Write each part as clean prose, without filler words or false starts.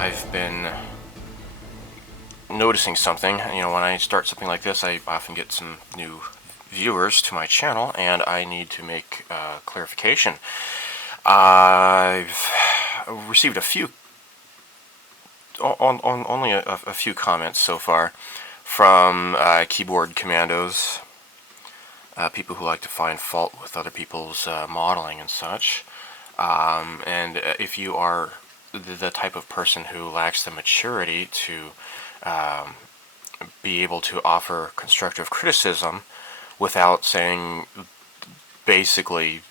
I've been noticing something. You know, when I start something like this, I often get some new viewers to my channel, and I need to make clarification. I've received a few, only a few comments so far from keyboard commandos, people who like to find fault with other people's modeling and such. And if you are the type of person who lacks the maturity to be able to offer constructive criticism without saying basically,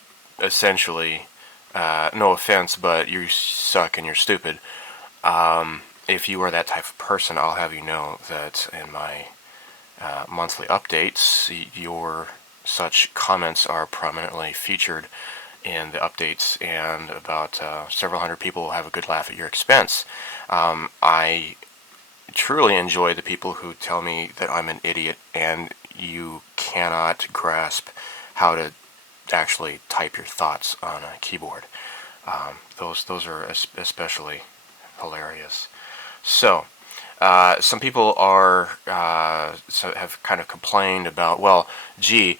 essentially, no offense, but you suck and you're stupid. If you are that type of person, I'll have you know that in my monthly updates, your such comments are prominently featured in the updates, and about several hundred people will have a good laugh at your expense. I truly enjoy the people who tell me that I'm an idiot and you cannot grasp how to actually type your thoughts on a keyboard. Those are especially hilarious. So, some people have kind of complained about, well, gee,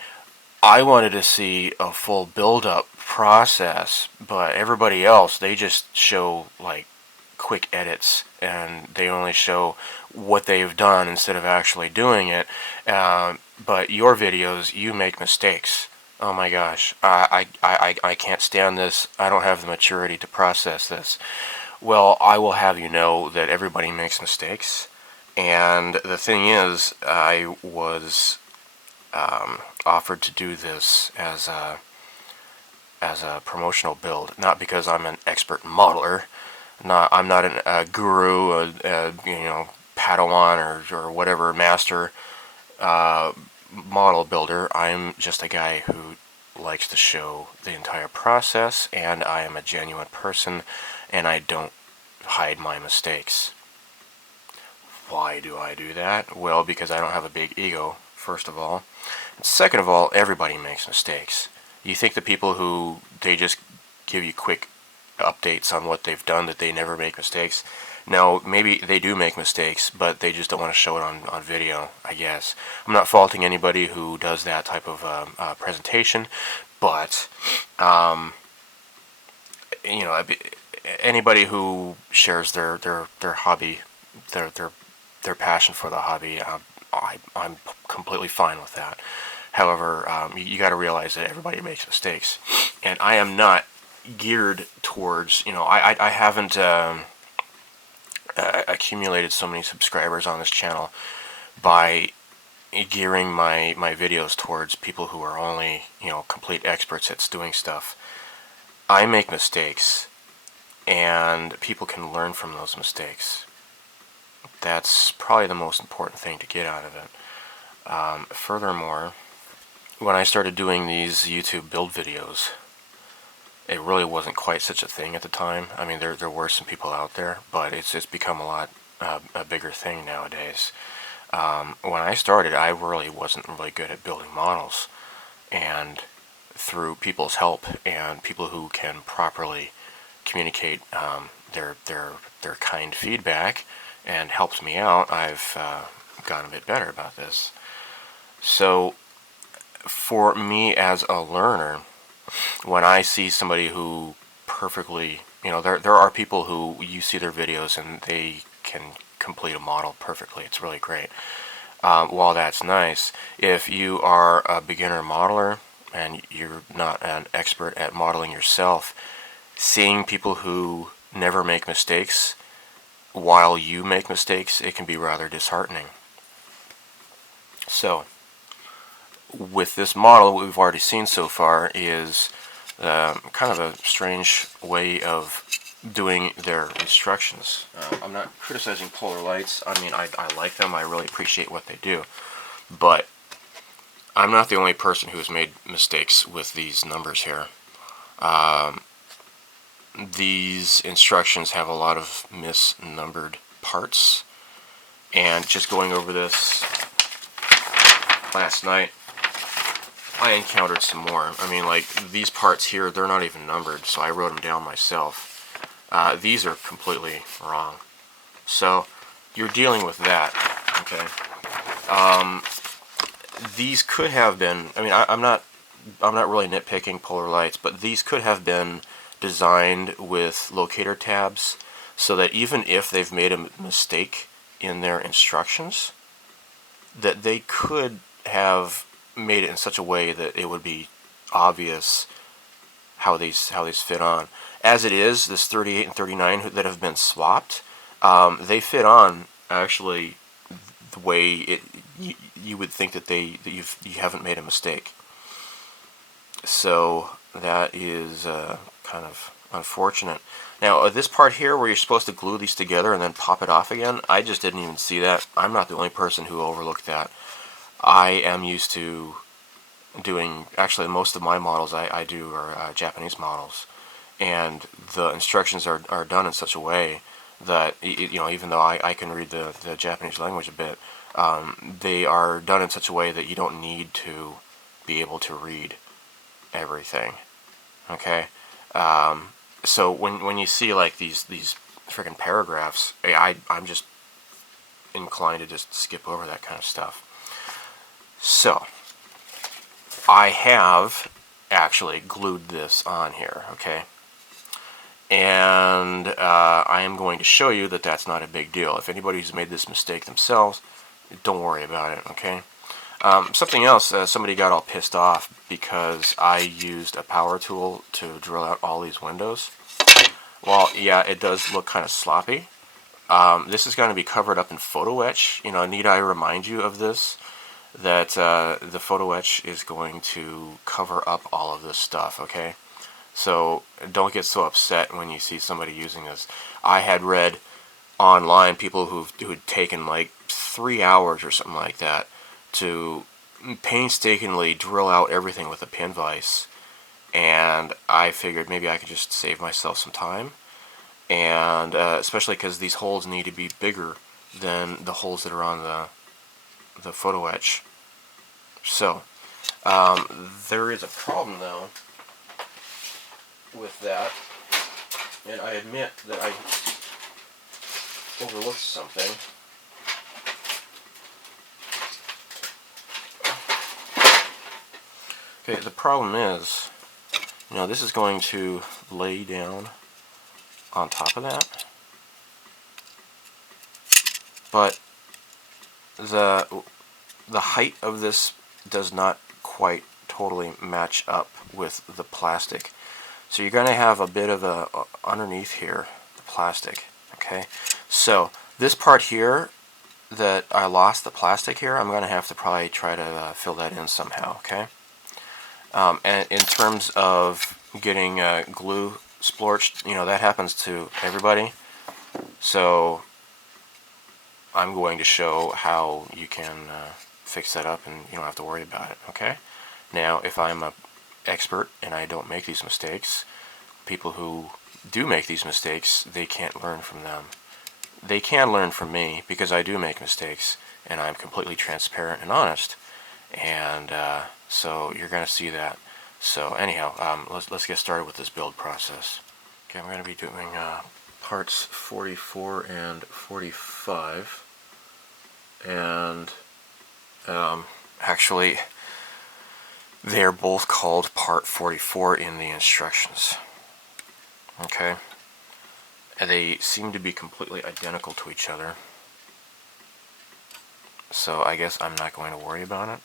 I wanted to see a full build-up process, but everybody else, they just show like quick edits, and they only show what they've done instead of actually doing it. But your videos, you make mistakes. Oh my gosh, I can't stand this. I don't have the maturity to process this. Well, I will have you know that everybody makes mistakes, and the thing is, I was offered to do this as a promotional build, not because I'm an expert modeler. I'm not a guru, Padawan or whatever master model builder. I'm just a guy who likes to show the entire process, and I am a genuine person, and I don't hide my mistakes. Why do I do that? Well, because I don't have a big ego, first of all. And second of all, everybody makes mistakes. You think the people who they just give you quick updates on what they've done, that they never make mistakes? No, maybe they do make mistakes, but they just don't want to show it on video, I guess. I'm not faulting anybody who does that type of presentation, but anybody who shares their hobby, their passion for the hobby, I'm completely fine with that. However, you got to realize that everybody makes mistakes, and I am not geared towards, I haven't accumulated so many subscribers on this channel by gearing my videos towards people who are only, complete experts at doing stuff. I make mistakes, and people can learn from those mistakes. That's probably the most important thing to get out of it. Furthermore, when I started doing these YouTube build videos, it really wasn't quite such a thing at the time. I mean, there were some people out there, but it's become a lot a bigger thing nowadays. When I started, I really wasn't really good at building models, and through people's help and people who can properly communicate their kind feedback and helped me out, I've gotten a bit better about this. So, for me as a learner, when I see somebody who perfectly, there are people who you see their videos and they can complete a model perfectly. It's really great. While that's nice, if you are a beginner modeler and you're not an expert at modeling yourself, seeing people who never make mistakes while you make mistakes, it can be rather disheartening. So, with this model, what we've already seen so far is kind of a strange way of doing their instructions. I'm not criticizing polar lights. I mean, I like them. I really appreciate what they do. But I'm not the only person who has made mistakes with these numbers here. These instructions have a lot of misnumbered parts. And just going over this last night, I encountered some more. I mean, like, these parts here, they're not even numbered, so I wrote them down myself. These are completely wrong. So you're dealing with that, okay? These could have been, I mean, I'm not really nitpicking polar lights, but these could have been designed with locator tabs so that even if they've made a mistake in their instructions, that they could have made it in such a way that it would be obvious how these fit on. As it is, this 38 and 39 that have been swapped, they fit on actually the way you would think that you haven't made a mistake. So that is kind of unfortunate. Now this part here where you're supposed to glue these together and then pop it off again, I just didn't even see that. I'm not the only person who overlooked that. I am used to doing, actually most of my models I do are Japanese models, and the instructions are done in such a way that, you know, even though I can read the Japanese language a bit, they are done in such a way that you don't need to be able to read everything. Okay, so when you see like these freaking paragraphs, I'm just inclined to just skip over that kind of stuff. So I have actually glued this on here, okay? And I am going to show you that that's not a big deal. If anybody's made this mistake themselves, don't worry about it, okay? Something else, somebody got all pissed off because I used a power tool to drill out all these windows. Well, yeah, it does look kind of sloppy. This is going to be covered up in photo etch. You know, need I remind you of this? That the photo etch is going to cover up all of this stuff, okay? So don't get so upset when you see somebody using this. I had read online people who'd taken like 3 hours or something like that to painstakingly drill out everything with a pin vise, and I figured maybe I could just save myself some time, and especially because these holes need to be bigger than the holes that are on the photo etch. So there is a problem though with that, and I admit that I overlooked something. Okay, the problem is, you know, this is going to lay down on top of that, but the height of this does not quite totally match up with the plastic. So you're going to have a bit of a underneath here, the plastic, okay? So this part here that I lost the plastic here, I'm going to have to probably try to fill that in somehow, okay? And in terms of getting glue splorched, you know, that happens to everybody. So I'm going to show how you can fix that up and you don't have to worry about it, okay? Now, if I'm an expert and I don't make these mistakes, people who do make these mistakes, they can't learn from them. They can learn from me because I do make mistakes and I'm completely transparent and honest, and so you're going to see that. So anyhow, let's get started with this build process. Okay, I'm going to be doing parts 44 and 45, and actually they're both called part 44 in the instructions. Okay, and they seem to be completely identical to each other, so I guess I'm not going to worry about it.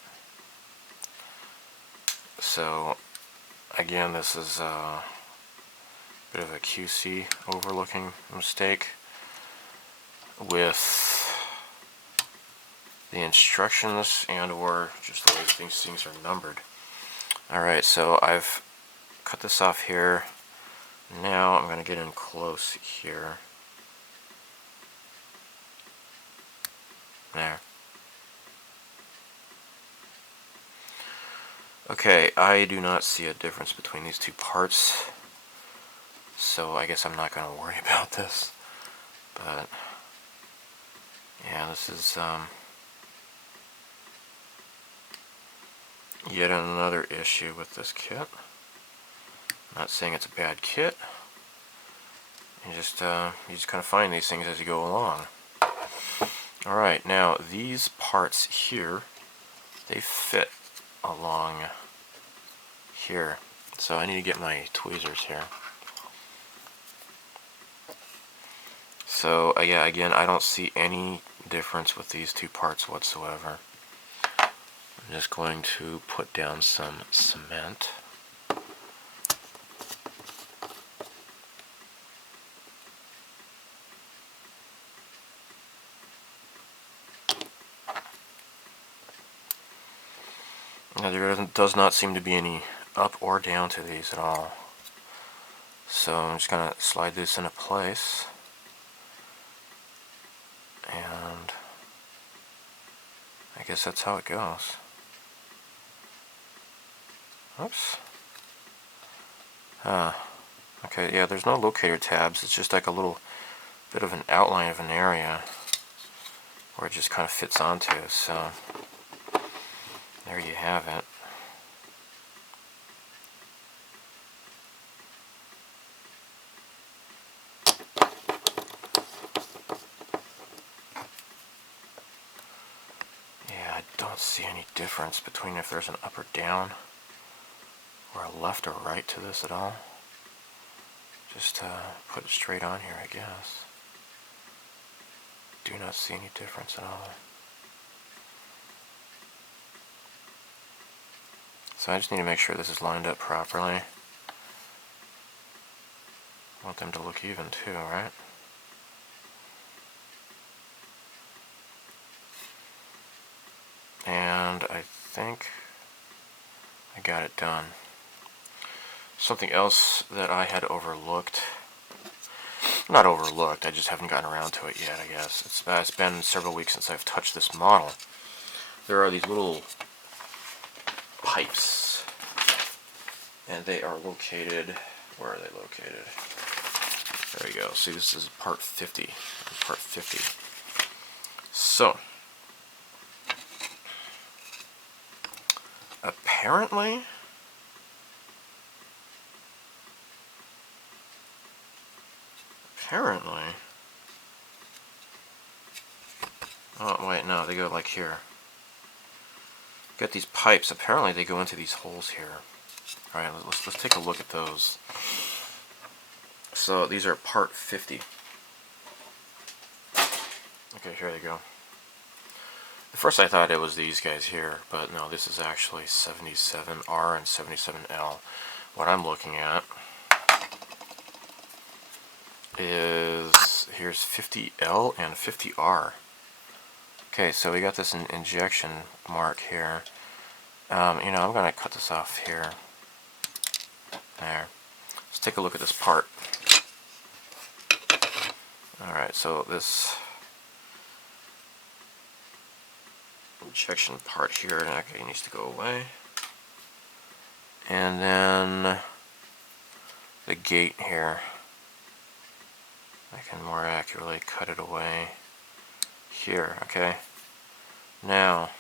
So again, this is a bit of a QC overlooking mistake with the instructions and or just the way these things are numbered. Alright, so I've cut this off here. Now I'm going to get in close here. There. Okay, I do not see a difference between these two parts, so I guess I'm not going to worry about this. But yeah, this is yet another issue with this kit. I'm not saying it's a bad kit. You just kind of find these things as you go along. Alright, now these parts here, they fit along here. So I need to get my tweezers here. So yeah, again, I don't see any difference with these two parts whatsoever. I'm just going to put down some cement. Now there does not seem to be any up or down to these at all. So I'm just going to slide this into place. And I guess that's how it goes. Oops. Okay, yeah, there's no locator tabs. It's just like a little bit of an outline of an area where it just kind of fits onto. So there you have it. Yeah, I don't see any difference between if there's an up or down or a left or right to this at all. Just put it straight on here, I guess. Do not see any difference at all. So I just need to make sure this is lined up properly. I want them to look even too, right? And I think I got it done. Something else that I had overlooked, not overlooked, I just haven't gotten around to it yet, I guess. It's been several weeks since I've touched this model. There are these little pipes, and they are located, where are they located? There we go. See, this is part 50. Part 50. So, apparently, oh wait, no, they go like here. Got these pipes. Apparently, they go into these holes here. All right, let's take a look at those. So these are part 50. Okay, here they go. At first I thought it was these guys here, but no, this is actually 77R and 77L. What I'm looking at is, here's 50L and 50R. Okay, so we got this injection mark here. You know, I'm going to cut this off here. There. Let's take a look at this part. Alright, so this injection part here, okay, needs to go away. And then the gate here, I can more accurately cut it away here, okay? Now,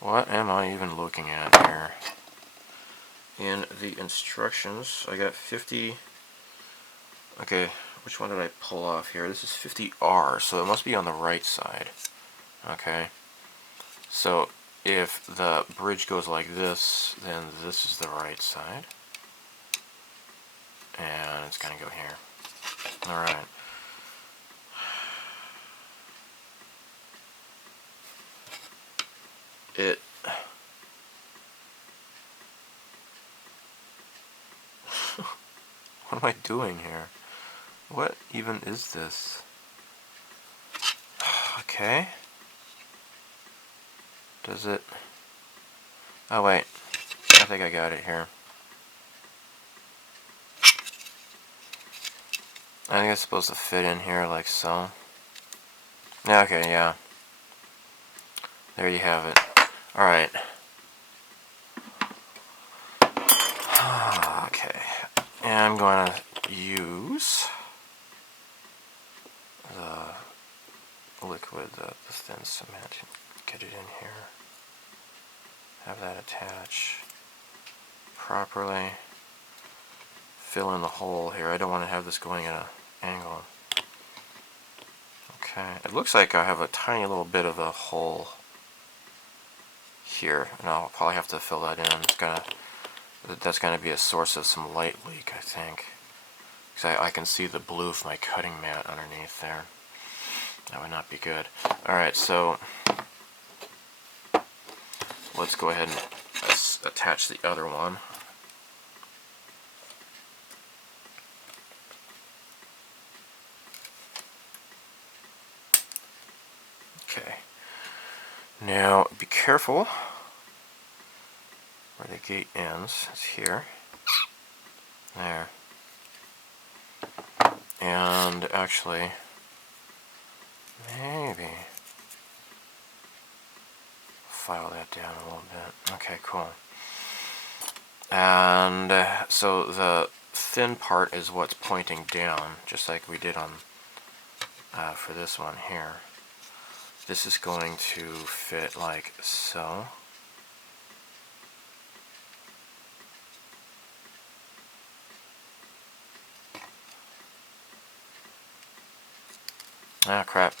what am I even looking at here? In the instructions, I got 50, okay, which one did I pull off here? This is 50R, so it must be on the right side, okay? So, if the bridge goes like this, then this is the right side. And it's going to go here. Alright. What am I doing here? What even is this? Okay. Does it... Oh wait, I think I got it here. I think it's supposed to fit in here like so. Yeah, okay, yeah. There you have it. Alright. Okay. And I'm going to use the liquid, the thin cement. Get it in here. Have that attach properly. fill in the hole here. I don't want to have this going at an angle. Okay, it looks like I have a tiny little bit of a hole here, and I'll probably have to fill that in. That's gonna be a source of some light leak, I think, because I can see the blue of my cutting mat underneath there. That would not be good. Alright, so let's go ahead and attach the other one. Okay. Now, be careful where the gate ends. It's here. There. And actually, maybe file that down a little bit. Okay, cool. And so the thin part is what's pointing down, just like we did on for this one here. This is going to fit like so. Ah, crap.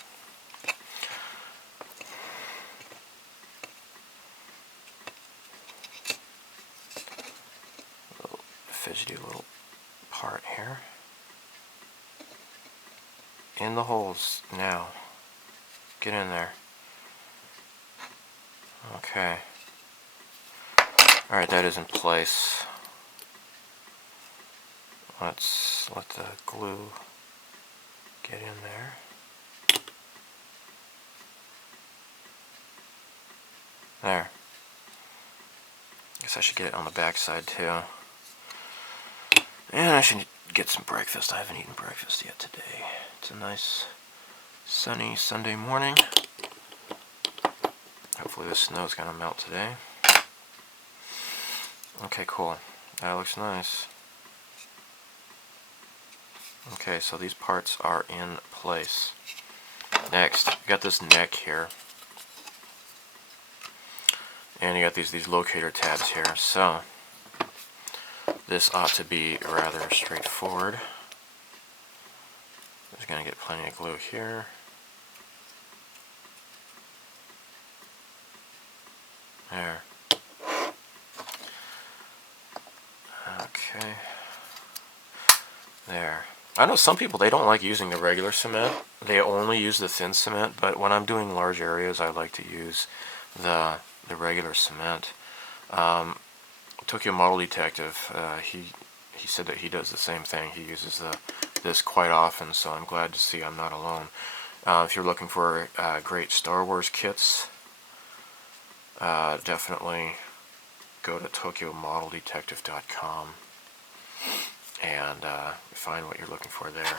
Little fidgety little part here. In the holes now. Get in there. Okay. Alright, that is in place. Let's let the glue get in there. There. Guess I should get it on the back side too. And I should get some breakfast. I haven't eaten breakfast yet today. It's a nice sunny Sunday morning. Hopefully the snow's gonna melt today. Okay, cool. That looks nice. Okay, so these parts are in place. Next, you got this neck here. And you got these locator tabs here. So this ought to be rather straightforward. Just gonna get plenty of glue here. There. Okay. There. I know some people, they don't like using the regular cement. They only use the thin cement, but when I'm doing large areas, I like to use the regular cement. Tokyo Model Detective, he said that he does the same thing. He uses this quite often, so I'm glad to see I'm not alone. If you're looking for great Star Wars kits, definitely go to tokyomodeldetective.com and find what you're looking for there.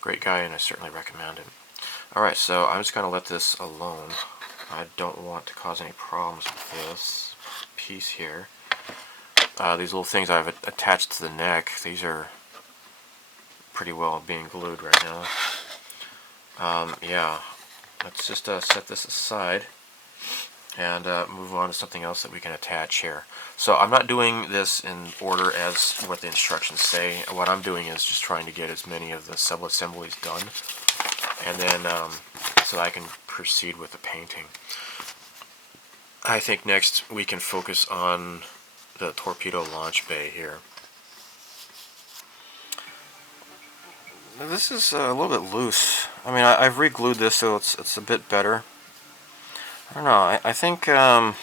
Great guy, and I certainly recommend him. Alright, so I'm just going to let this alone. I don't want to cause any problems with this piece here. These little things I've attached to the neck, these are pretty well being glued right now. Yeah, let's just set this aside and move on to something else that we can attach here. So I'm not doing this in order as what the instructions say. What I'm doing is just trying to get as many of the sub-assemblies done, and then so I can proceed with the painting. I think next we can focus on the torpedo launch bay here. This is a little bit loose. I mean, I've re-glued this so it's a bit better. I don't know. I think the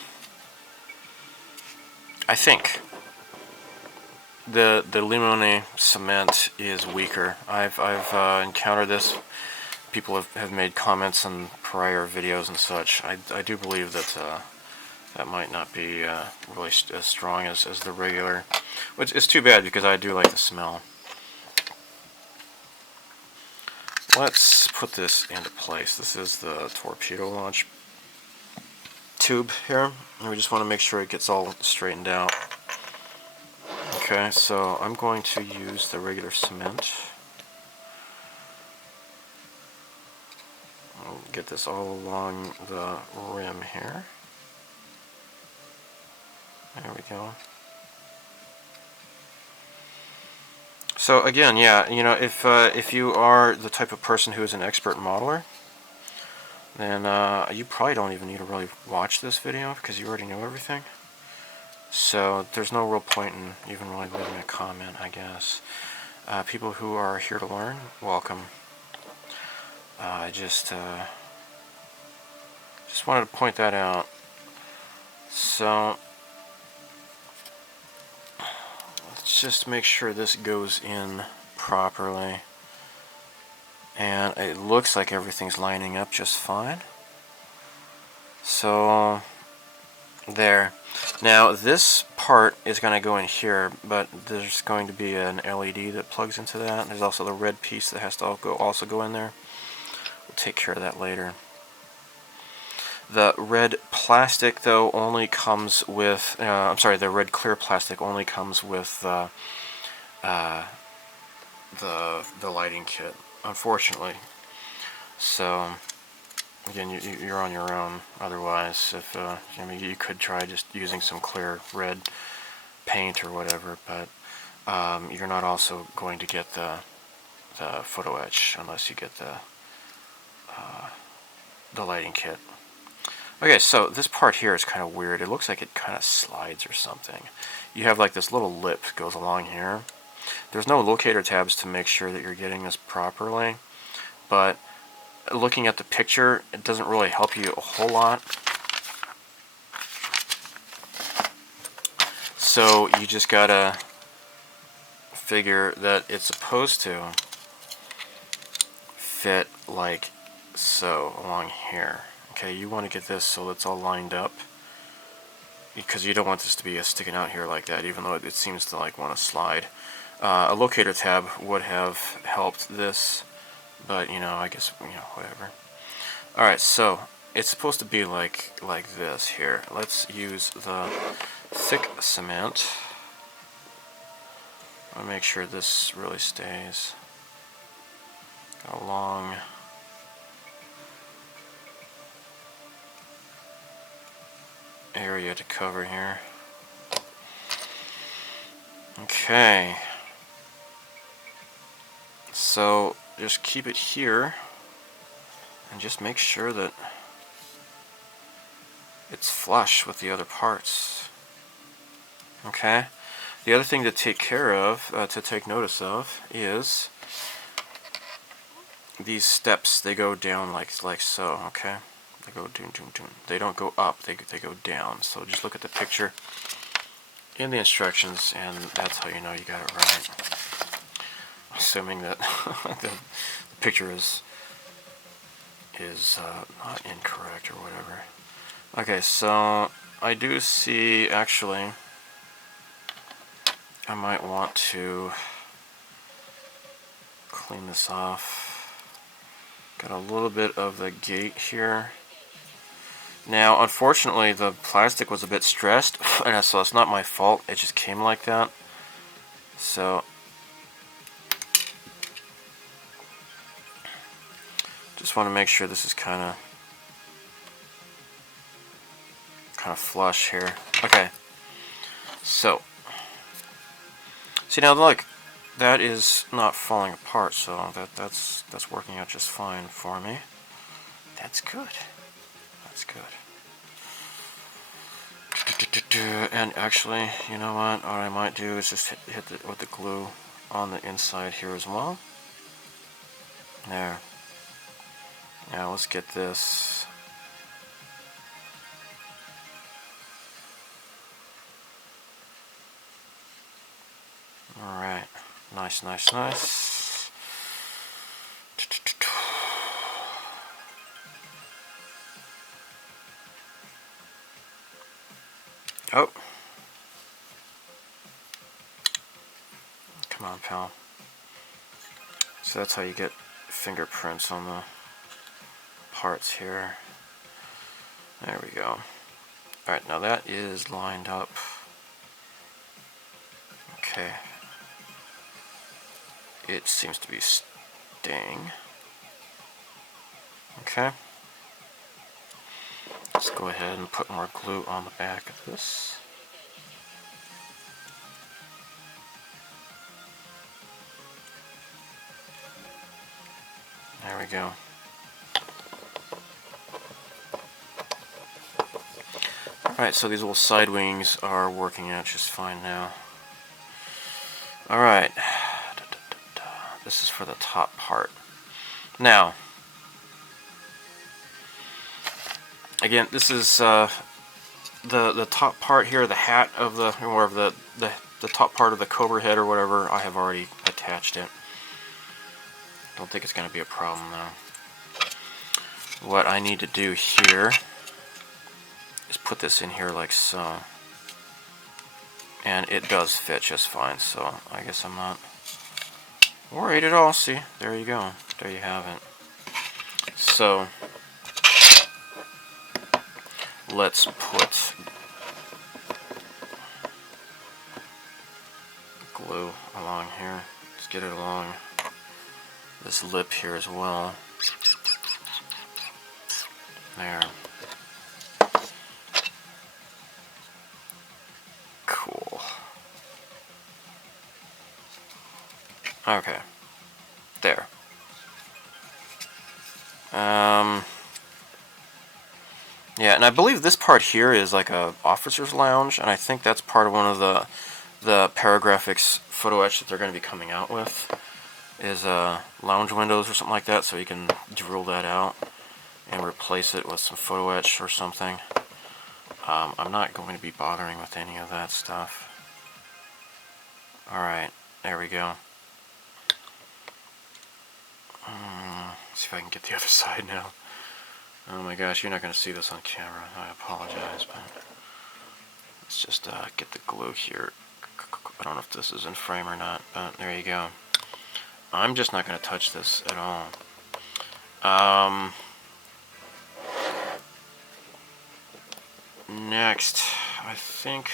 limone cement is weaker. I've encountered this. People have made comments on prior videos and such. I do believe that that might not be really as strong as the regular, which is too bad because I do like the smell. Let's put this into place. This is the torpedo launch tube here, and we just want to make sure it gets all straightened out. Okay, so I'm going to use the regular cement. I'll get this all along the rim here. There we go. So again, yeah, you know, if you are the type of person who is an expert modeler, then you probably don't even need to really watch this video because you already know everything. So there's no real point in even really leaving a comment, I guess. People who are here to learn, welcome. I just wanted to point that out. So let's just make sure this goes in properly. And it looks like everything's lining up just fine. So there. Now this part is going to go in here, but there's going to be an LED that plugs into that. There's also the red piece that has to also go in there. We'll take care of that later. The red plastic, though, only comes with, I'm sorry, the red clear plastic only comes with the lighting kit, unfortunately. So again, you're on your own. Otherwise, if I mean, you could try just using some clear red paint or whatever, but you're not also going to get the photo etch unless you get the lighting kit. Okay, so this part here is kind of weird. It looks like it kind of slides or something. You have like this little lip that goes along here. There's no locator tabs to make sure that you're getting this properly, but looking at the picture, it doesn't really help you a whole lot. So you just gotta figure that it's supposed to fit like so along here. Okay, you want to get this so it's all lined up, because you don't want this to be sticking out here like that, even though it seems to like want to slide. A locator tab would have helped this, but you know, I guess, you know, whatever. Alright, so it's supposed to be like this here. Let's use the thick cement. I'll make sure this really stays. Got a long area to cover here. Okay. So just keep it here and just make sure that it's flush with the other parts. Okay. The other thing to take care of, to take notice of, is these steps. They go down like so. Okay. They go doon. They don't go up. They go down. So just look at the picture in the instructions, and that's how you know you got it right. Assuming that the picture is not incorrect or whatever. Okay, so I do see, actually, I might want to clean this off. Got a little bit of the gate here. Now, unfortunately, the plastic was a bit stressed, and so it's not my fault. It just came like that. So just want to make sure this is kind of flush here. Okay. So see, now look, that is not falling apart, so that's working out just fine for me. That's good. That's good. And actually, you know what I might do is just hit it with the glue on the inside here as well. There. Now let's get this. Alright. Nice. Oh. Come on, pal. So that's how you get fingerprints on the parts here. There we go. Alright, now that is lined up. Okay. It seems to be staying. Okay. Let's go ahead and put more glue on the back of this. There we go. Alright, so these little side wings are working out just fine now. Alright. This is for the top part. Now, again, this is the top part here, the hat of the, or the top part of the cobra head or whatever. I have already attached it. Don't think it's going to be a problem though. What I need to do here is put this in here like so, and it does fit just fine, so I guess I'm not worried at all. See, there you go, there you have it. So let's put glue along here. Let's get it along this lip here as well. There. Cool. Okay. There. Yeah, and I believe this part here is like a officer's lounge, and I think that's part of one of the Paragraphics photo etch that they're going to be coming out with, is lounge windows or something like that, so you can drill that out and replace it with some photo etch or something. I'm not going to be bothering with any of that stuff. Alright, there we go. Let's see if I can get the other side now. Oh my gosh, you're not going to see this on camera. I apologize, but let's just get the glue here. I don't know if this is in frame or not, but there you go. I'm just not going to touch this at all. Next, I think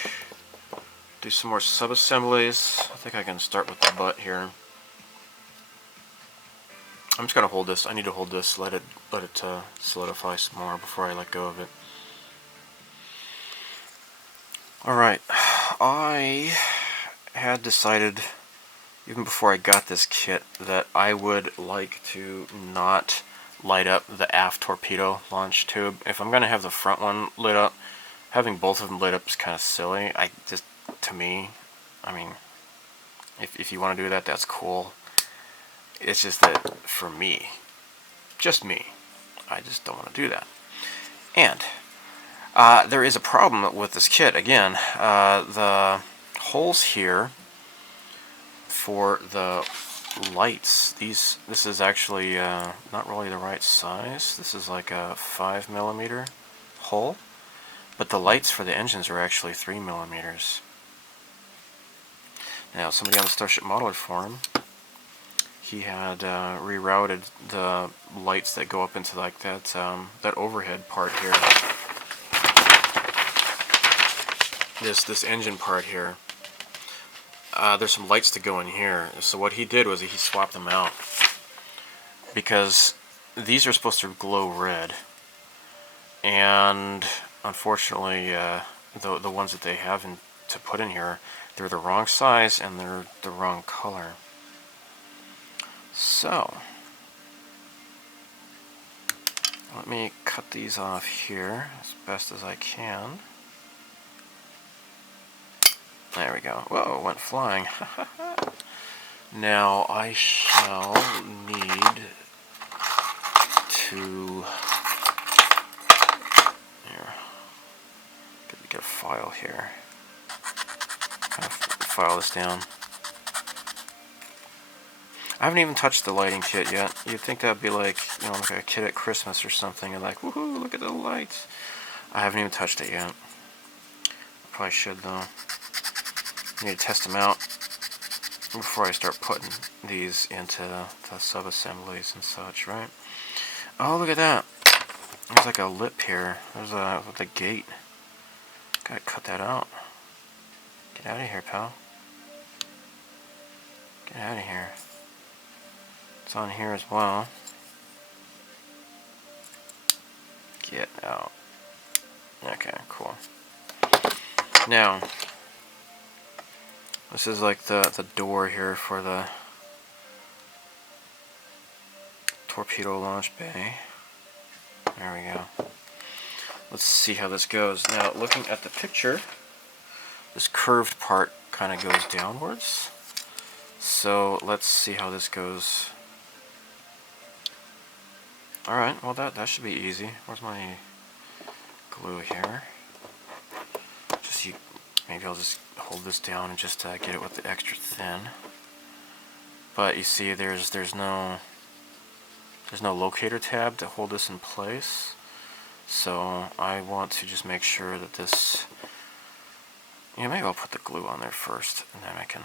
do some more sub-assemblies. I think I can start with the butt here. I'm just gonna hold this. I need to hold this, let it solidify some more before I let go of it. Alright, I had decided, even before I got this kit, that I would like to not light up the aft torpedo launch tube. If I'm gonna have the front one lit up, having both of them lit up is kind of silly. To me, I mean, if you want to do that, that's cool. It's just that, for me, just me, I just don't want to do that. And there is a problem with this kit. Again, the holes here for the lights, this is actually not really the right size. This is like a 5mm hole, but the lights for the engines are actually 3mm. Now, somebody on the Starship Modeler forum, he had rerouted the lights that go up into like that overhead part here. This engine part here. There's some lights to go in here. So what he did was he swapped them out, because these are supposed to glow red, and unfortunately the ones that they have to put in here, they're the wrong size and they're the wrong color. So let me cut these off here as best as I can. There we go. Whoa, went flying. Now I shall need to get a file here. File this down. I haven't even touched the lighting kit yet. You'd think that'd be like, you know, like a kid at Christmas or something, and like, woohoo, look at the lights. I haven't even touched it yet. Probably should though. Need to test them out before I start putting these into the sub-assemblies and such, right? Oh, look at that. There's like a lip here. There's with a gate. Gotta cut that out. Get out of here, pal. Get out of here. It's on here as well. Get out. Okay, cool. Now, this is like the door here for the torpedo launch bay. There we go. Let's see how this goes. Now, looking at the picture, this curved part kind of goes downwards. So let's see how this goes. Alright, well that should be easy. Where's my glue here? Maybe I'll just hold this down and just get it with the extra thin. But you see, there's no locator tab to hold this in place. So I want to just make sure that this. Yeah, maybe I'll put the glue on there first, and then I can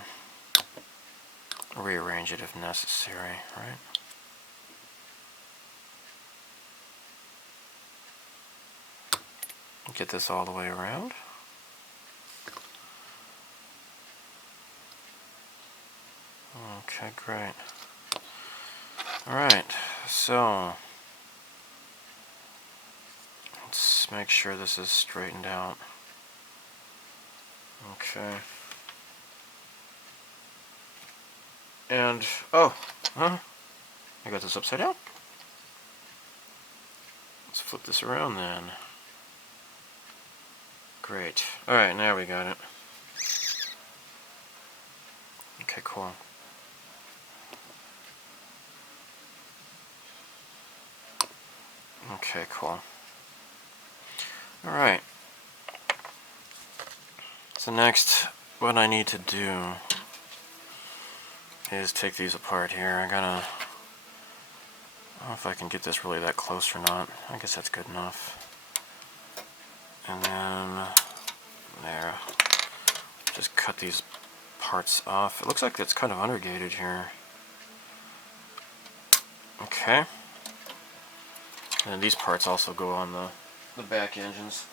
rearrange it if necessary, right? Get this all the way around. Okay, great. Alright, so let's make sure this is straightened out. Okay. And, oh, huh? I got this upside down. Let's flip this around then. Great. Alright, now we got it. Okay, cool. Okay, cool. Alright. So next, what I need to do is take these apart here. I don't know if I can get this really that close or not. I guess that's good enough. And then, there. Just cut these parts off. It looks like it's kind of undergated here. Okay. And these parts also go on the back engines.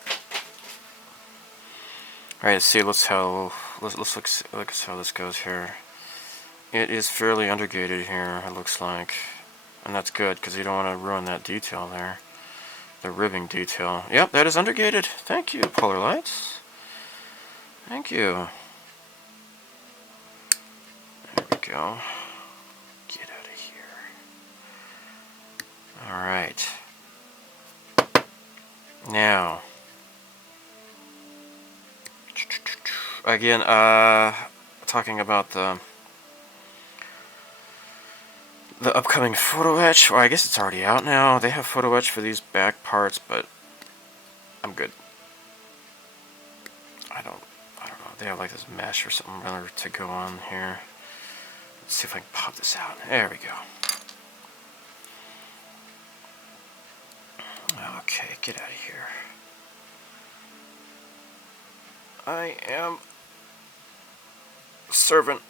Alright, see, let's look how this goes here. It is fairly undergated here, it looks like. And that's good, because you don't want to ruin that detail there. The ribbing detail. Yep, that is undergated. Thank you, Polar Lights. Thank you. There we go. Get out of here. Alright. Now. Again, talking about the upcoming photo etch, or I guess it's already out now. They have photo etch for these back parts, but I'm good. I don't know. They have like this mesh or something rather to go on here. Let's see if I can pop this out. There we go. Okay, get out of here. I am servant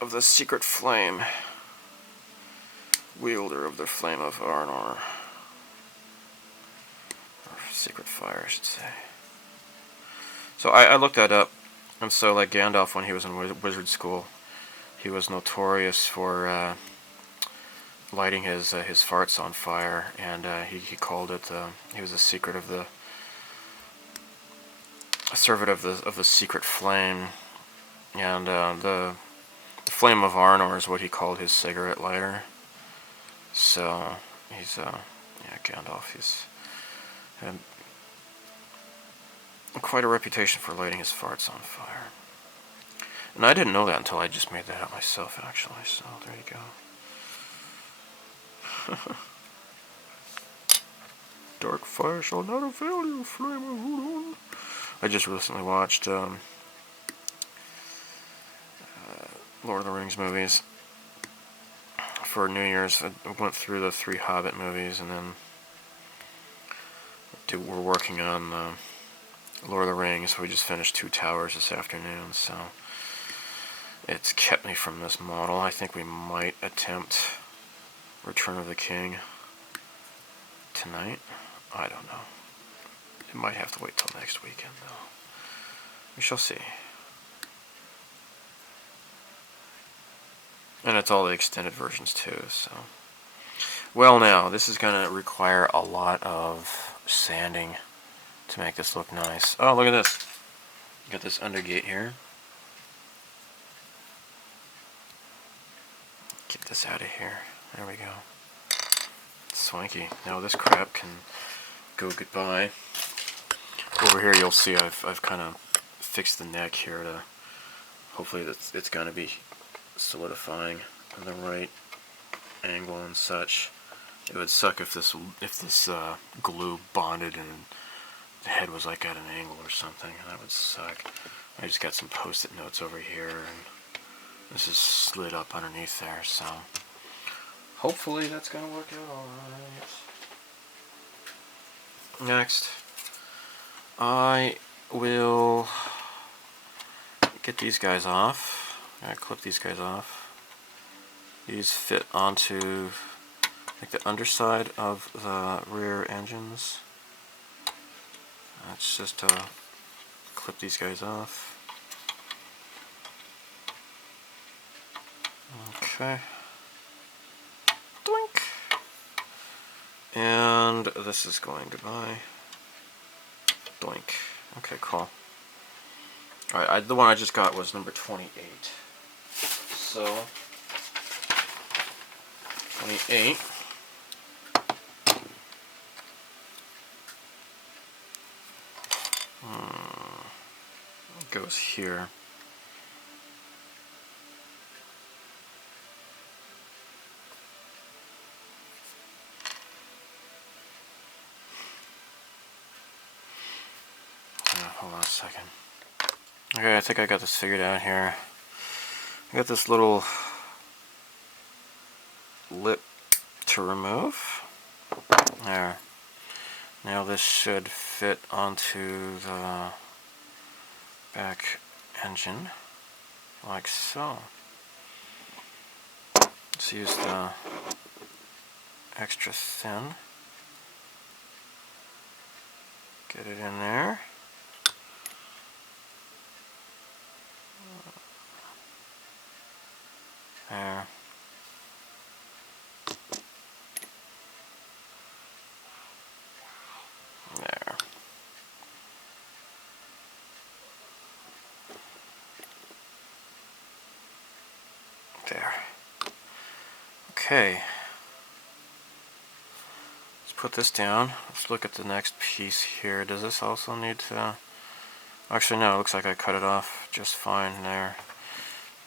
of the secret flame. Wielder of the flame of Arnor. Or secret fire, I should say. So I looked that up, and so like Gandalf, when he was in wizard school, he was notorious for lighting his farts on fire, and he called it. He was a secret of the servant of the secret flame, and the flame of Arnor is what he called his cigarette lighter. So he's yeah, Gandalf. He's had quite a reputation for lighting his farts on fire. And I didn't know that until I just made that up myself, actually. So there you go. Dark fire shall not avail you, flame of Udon. I just recently watched Lord of the Rings movies for New Year's. I went through the 3 Hobbit movies, and then we're working on Lord of the Rings. We just finished 2 Towers this afternoon, so it's kept me from this model. I think we might attempt Return of the King tonight. I don't know. It might have to wait till next weekend, though. We shall see. And it's all the extended versions, too, so. Well, now, this is going to require a lot of sanding to make this look nice. Oh, look at this. Got this undergate here. Get this out of here. There we go. Swanky. Now this crap can go goodbye. Over here you'll see I've kind of fixed the neck here to hopefully it's going to be solidifying on the right angle and such. It would suck if this glue bonded and the head was like at an angle or something. That would suck. I just got some post-it notes over here, and this is slid up underneath there, so hopefully that's going to work out alright. Next, I will get these guys off. I clip these guys off. These fit onto like the underside of the rear engines. Let's just clip these guys off. Okay. Doink. And this is going goodbye. Doink. Okay, cool. Alright, the one I just got was number 28. So, 28. It goes here. Hold on a second. Okay, I think I got this figured out here. I got this little lip to remove. There. Now this should fit onto the back engine, like so. Let's use the extra thin. Get it in there. There. There. There. Okay. Let's put this down. Let's look at the next piece here. Does this also need to... Actually, no, it looks like I cut it off just fine there.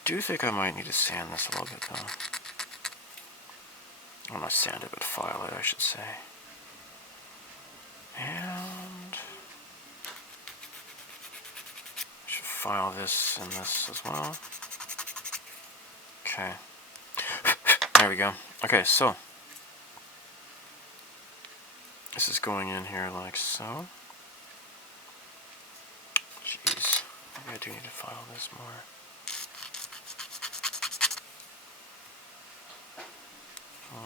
Do think I might need to sand this a little bit, though. Well, not sand it, but file it, I should say. And... I should file this and this as well. Okay. There we go. Okay, so... this is going in here like so. Jeez. Maybe I do need to file this more.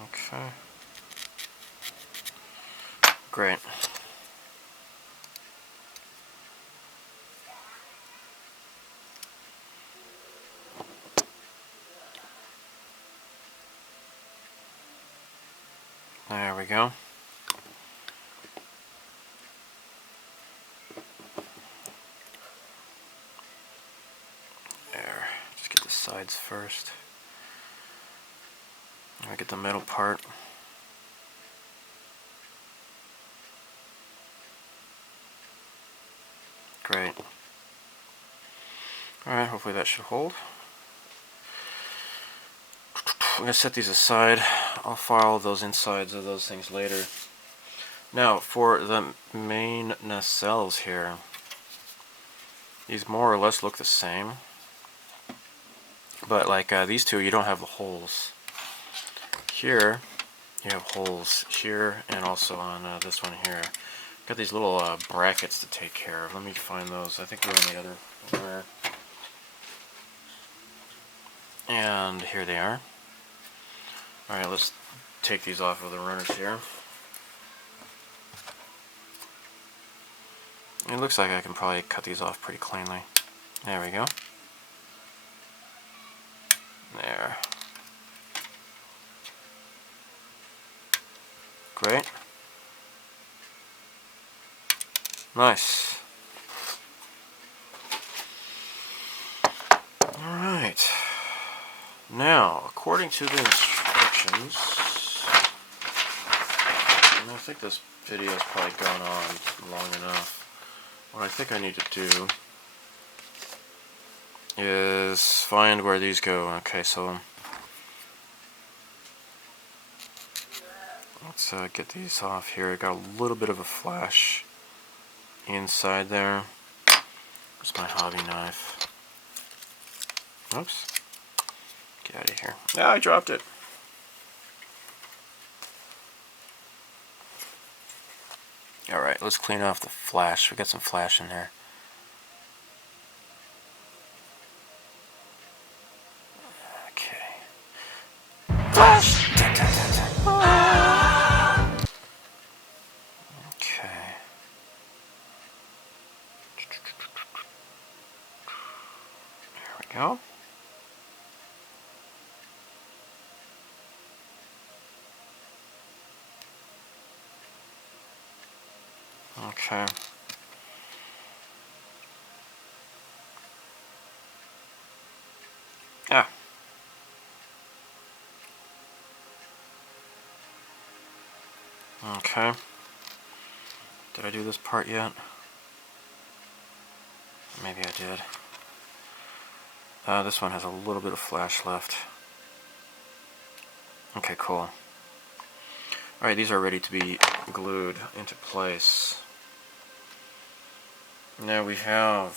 Okay. Great. There we go. There. Just get the sides first. I get the middle part. Great. Alright, hopefully that should hold. I'm going to set these aside. I'll file those insides of those things later. Now, for the main nacelles here, these more or less look the same. But like these two, you don't have the holes. Here, you have holes here and also on this one here. Got these little brackets to take care of. Let me find those. I think they're on the other wire. And here they are. Alright, let's take these off of the runners here. It looks like I can probably cut these off pretty cleanly. There we go. There. Great. Nice. Alright. Now, according to the instructions, I think this video has probably gone on long enough. What I think I need to do is find where these go. Okay, so let's get these off here. I got a little bit of a flash inside there. Where's my hobby knife? Oops. Get out of here. Ah, I dropped it. Alright, let's clean off the flash. We got some flash in there. Okay. Flash! Okay. There we go. Okay. Ah. Okay. Did I do this part yet? Maybe I did. This one has a little bit of flash left. Okay, cool. Alright, these are ready to be glued into place. Now we have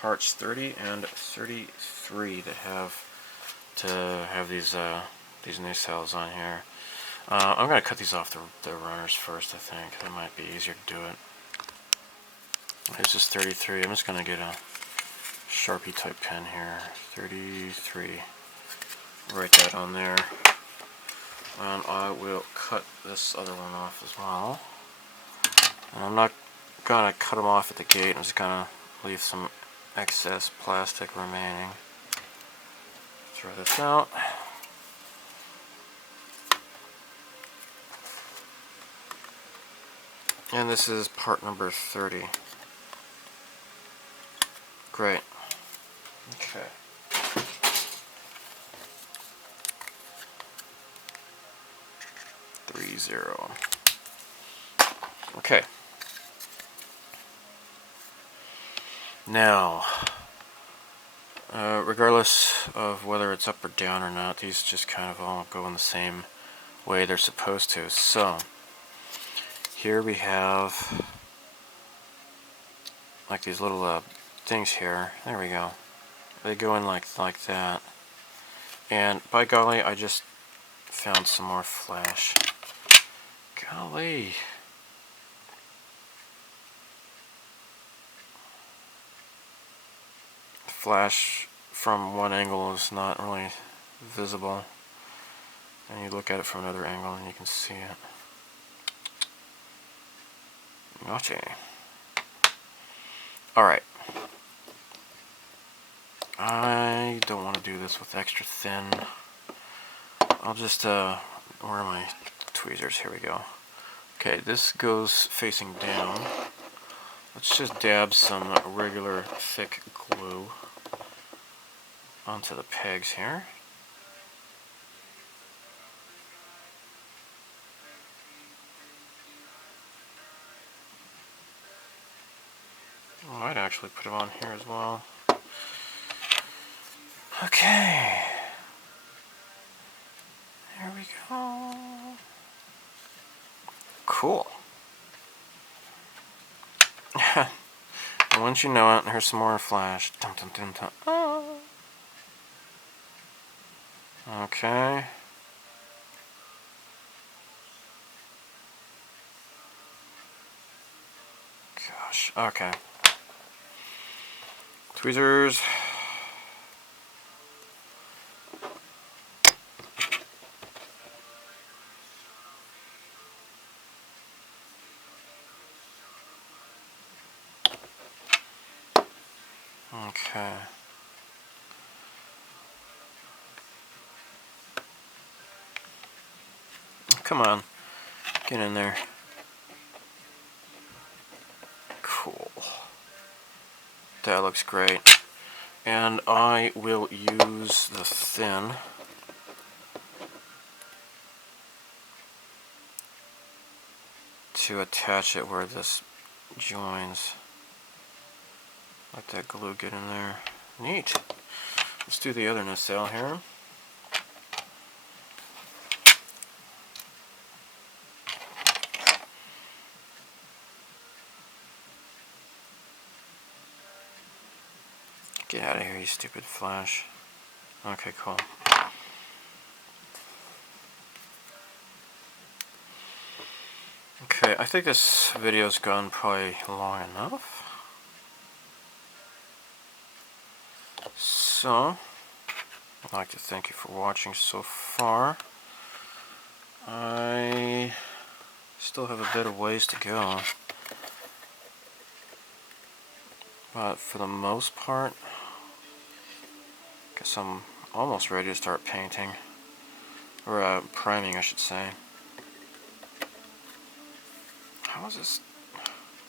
parts 30 and 33 that have to have these nacelles on here. I'm going to cut these off the runners first, I think. That might be easier to do it. This is 33. I'm just going to get a Sharpie type pen here. 33. Write that on there. And I will cut this other one off as well. And I'm not going to cut them off at the gate. I'm just going to leave some excess plastic remaining. Throw this out. And this is part number 30. Great. Okay. Three zero. Okay. Now, regardless of whether it's up or down or not, these just kind of all go in the same way they're supposed to. So, here we have like these little things here. There we go. They go in like that. And by golly, I just found some more flash. Golly. Flash from one angle is not really visible. And you look at it from another angle and you can see it. Naughty. Alright. I don't want to do this with extra thin. I'll just, where are my tweezers? Here we go. Okay, this goes facing down. Let's just dab some regular thick glue onto the pegs here. I might actually put them on here as well. Okay. There we go. Cool. And once you know it, here's some more flash. Dum, dum, dum, dum. Oh. Okay. Gosh. Okay. Tweezers. Okay. Come on. Get in there. Cool. That looks great. And I will use the thin. to attach it where this joins. Let that glue get in there. Neat. Let's do the other nacelle here. Get out of here, you stupid flash. Okay, cool. Okay, I think this video's gone probably long enough. So, I'd like to thank you for watching so far. I still have a bit of ways to go, but for the most part, I guess I'm almost ready to start painting, or priming I should say. How is this?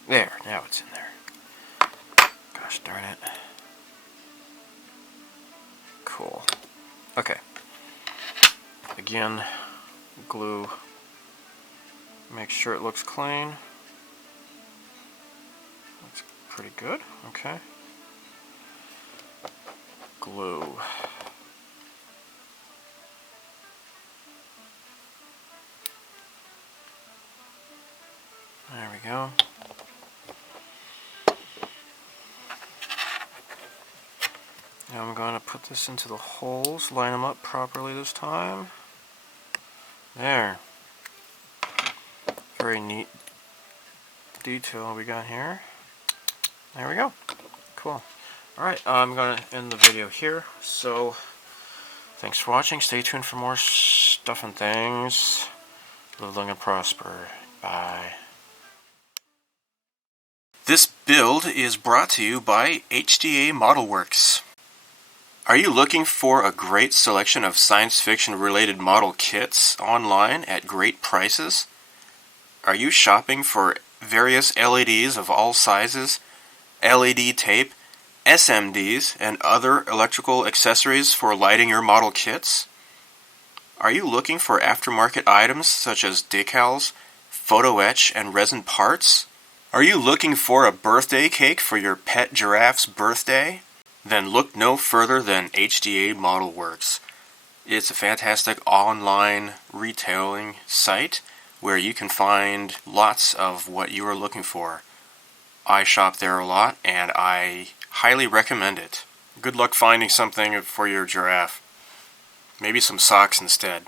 There, now it's in there. Gosh darn it. Cool. Okay. Again, glue. Make sure it looks clean. Looks pretty good. Okay. Glue. There we go. Now I'm going to put this into the holes, line them up properly this time. There. Very neat detail we got here. There we go. Cool. Alright, I'm going to end the video here. So, thanks for watching. Stay tuned for more stuff and things. Live long and prosper. Bye. This build is brought to you by HDA Model Works. Are you looking for a great selection of science fiction related model kits online at great prices? Are you shopping for various LEDs of all sizes, LED tape, SMDs, and other electrical accessories for lighting your model kits? Are you looking for aftermarket items such as decals, photo etch, and resin parts? Are you looking for a birthday cake for your pet giraffe's birthday? Then look no further than HDA Model Works. It's a fantastic online retailing site where you can find lots of what you are looking for. I shop there a lot and I highly recommend it. Good luck finding something for your giraffe. Maybe some socks instead.